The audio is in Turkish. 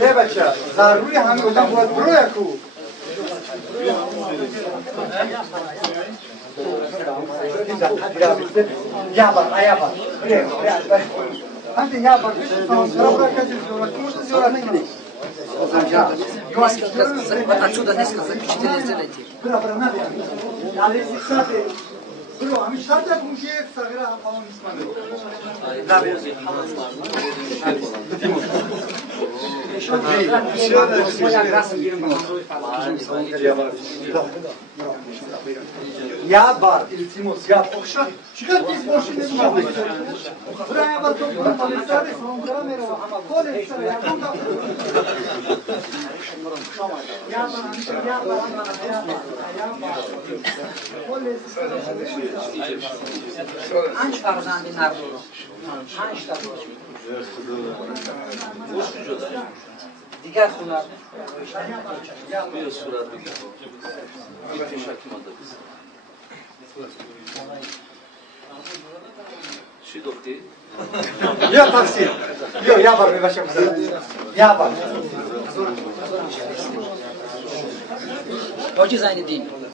Ne bacca? Zaruri hami odan buat bro ya ku. Ya bak, aya bak. Hadi ya bak. Tamam, bırakacağız sonra. Kumuşta sonra ne gidelim? Отсюда несколько 4 лет. Bırak, ne yapayım? Yani siksate. Bro, আমি সাথে বুঝে সাগরা হাওন ইসমানে Ya bar, iltimos, ya okşa. Çıkar biz boşun ne yapalım? Buraya bak, buraya palesare, sonra mero, ama kol etsene ya. Ya bar. Kol etsene. Anç farzan bir nardo. Anç da. Diğer sular. Bir surat bir gitmiş hakim biz. Şu doktor. Ya taksi. Yo ya bar bir başım. Ya bar. Hoca aynı değil.